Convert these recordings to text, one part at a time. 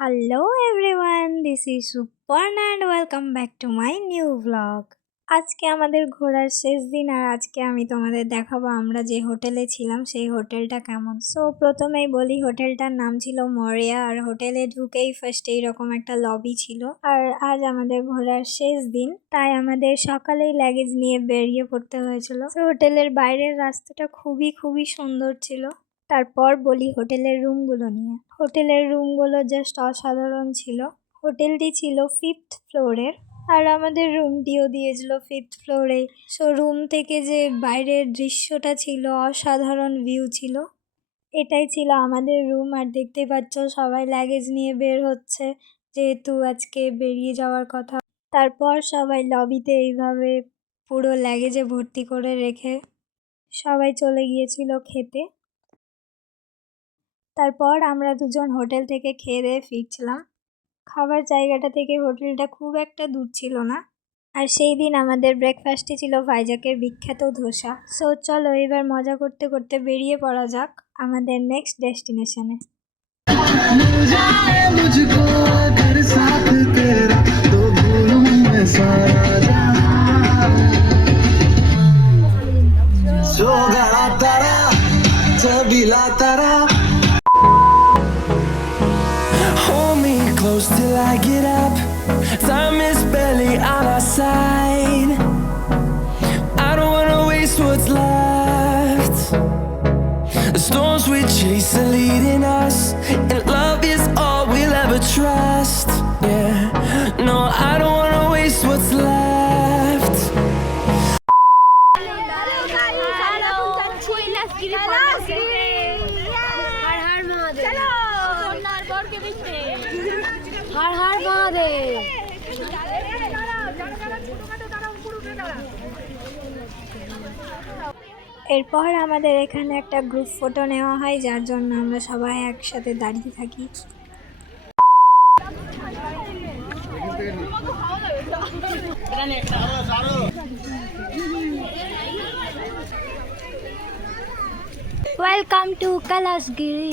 Hello everyone, this is Suparna and welcome back to my new vlog. আজকে আমাদের ঘোরার শেষ দিন আর আজকে আমি তোমাদের দেখাবো আমরা যে হোটেলে ছিলাম সেই হোটেলটা কেমন। সো প্রথমেই বলি হোটেলটার নাম ছিল মরিয়া আর হোটেলে ঢুকেই ফার্স্ট এইরকম একটা লবি ছিল। আর আজ আমাদের ঘোরার শেষ দিন তাই আমাদের সকালেই লাগেজ নিয়ে বেরিয়ে পড়তে হয়েছিল। হোটেলের বাইরের রাস্তাটা খুবই খুবই সুন্দর ছিল। তারপর বলি হোটেলের রুমগুলো নিয়ে। হোটেলের রুমগুলো জাস্ট অসাধারণ ছিল। হোটেলটি ছিল ফিফথ ফ্লোরের আর আমাদের রুমটিও দিয়েছিল ফিফথ ফ্লোরে সো রুম থেকে যে বাইরের দৃশ্যটা ছিল, অসাধারণ ভিউ ছিল। এটাই ছিল আমাদের রুম আর দেখতে পাচ্ছ, সবাই লাগেজ নিয়ে বের হচ্ছে। যেহেতু আজকে বেরিয়ে যাওয়ার কথা। তারপর সবাই লবিতে এইভাবে পুরো লাগেজে ভর্তি করে রেখে সবাই চলে গিয়েছিল খেতে। তারপর আমরা দুজন হোটেল থেকে খেয়ে দিয়ে ফিরছিলাম খাবার জায়গাটা থেকে হোটেলটা খুব একটা দূর ছিল না আর সেই দিন আমাদের ব্রেকফাস্টে ছিল ভাইজাকের বিখ্যাত ধোসা সো চলো এবার মজা করতে করতে বেরিয়ে পড়া যাক আমাদের নেক্সট ডেস্টিনেশনে मिल जाए मुझको अगर साथ तेरा तो भूलूं मैं सारा जहां जोगा तारा Space are leading us, and love is all we'll ever trust. Yeah, no, I don't wanna waste what's left. hello হর মহাদেব এরপর আমাদের এখানে একটা গ্রুপ ফটো নেওয়া হয়, যার জন্য আমরা সবাই একসাথে দাঁড়িয়ে থাকি। ওয়েলকাম টু কৈলাসগিরি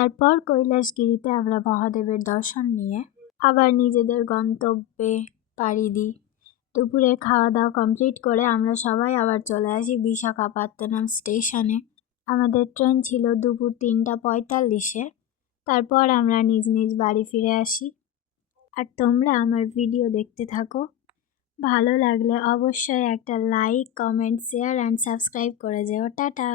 তারপর কৈলাসগিরিতে আমরা মহাদেবের দর্শন নিয়ে আবার নিজেদের গন্তব্যে পাড়ি দিই। দুপুরের খাওয়া দাওয়া কমপ্লিট করে আমরা সবাই আবার চলে আসি বিশাখাপত্তনম স্টেশনে। আমাদের ট্রেন ছিল দুপুর তিনটা পঁয়তাল্লিশে। তারপর আমরা নিজ নিজ বাড়ি ফিরে আসি। আর তোমরা আমার ভিডিও দেখতে থাকো। ভালো লাগলে অবশ্যই একটা like, comment, share and subscribe করে যেও। টাটা!